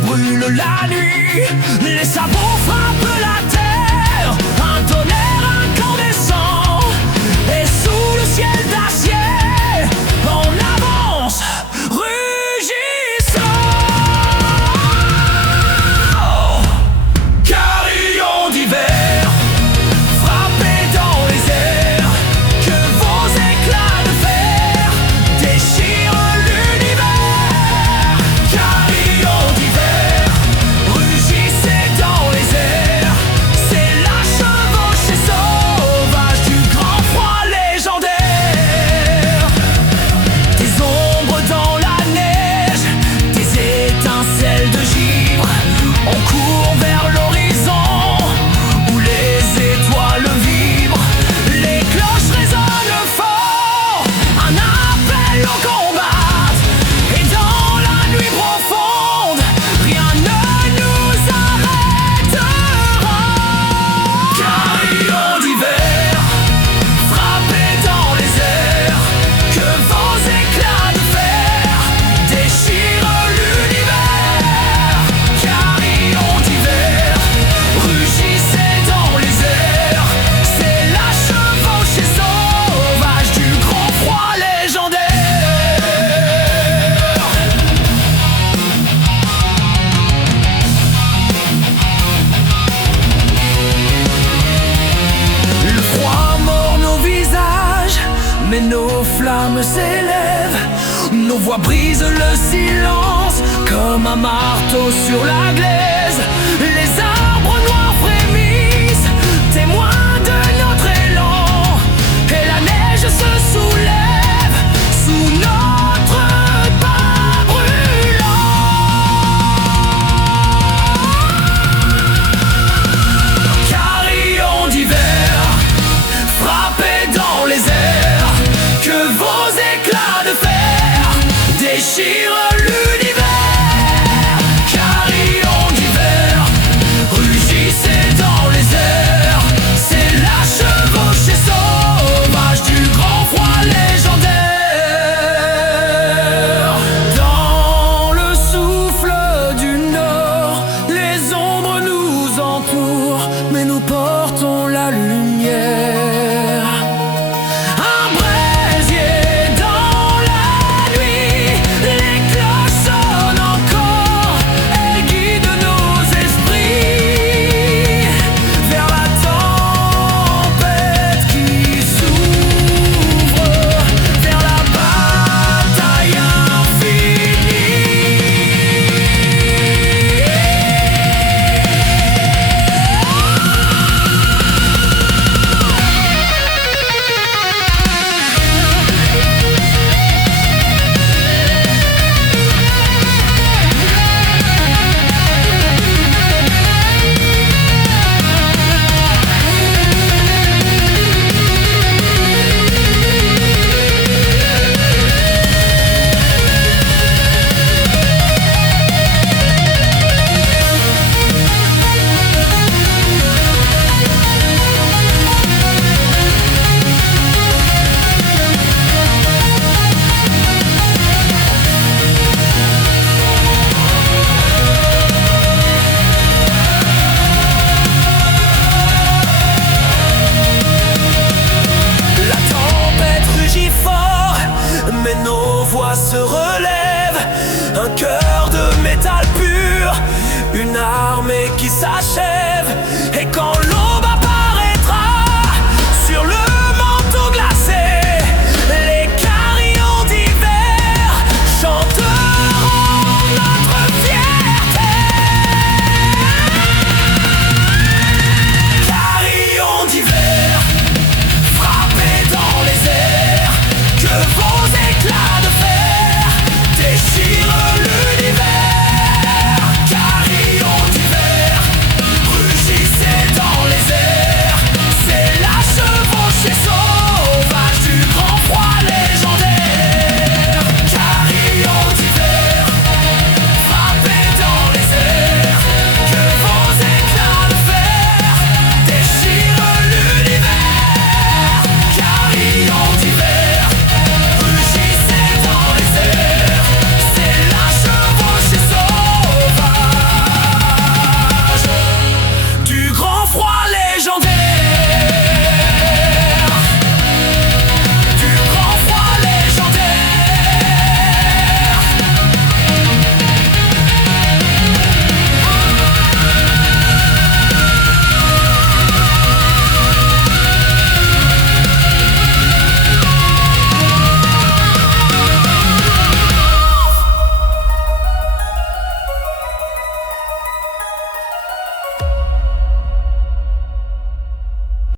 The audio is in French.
brûle la nuit. Les sabots frappent la terre, un tonnerre incandescent. Et sous le ciel d'acier, on avance, rugissant. Carillon d'hiver, frappez dans les airs, que vos éclats de fer déchirent l'univers. Carillon d'hiver, rugissez dans les airs, c'est la chevauchée sauvage du grand froid légendaire. Des ombres dans la neige, des étincelles de givre, on court vers l'horizon où les étoiles vibrent. Les cloches résonnent fort, un appel au combat. Et dans la nuit profonde, rien ne nous arrêtera. Carillon d'hiver, frappez dans les airs, que vos éclats de fer déchirent l'univers. Carillon d'hiver, rugissez dans les airs, c'est la chevauchée sauvage du grand froid légendaire. Le froid mord nos visages, mais nos flammes s'élèvent. Nos voix brisent le silence comme un marteau sur la glaise.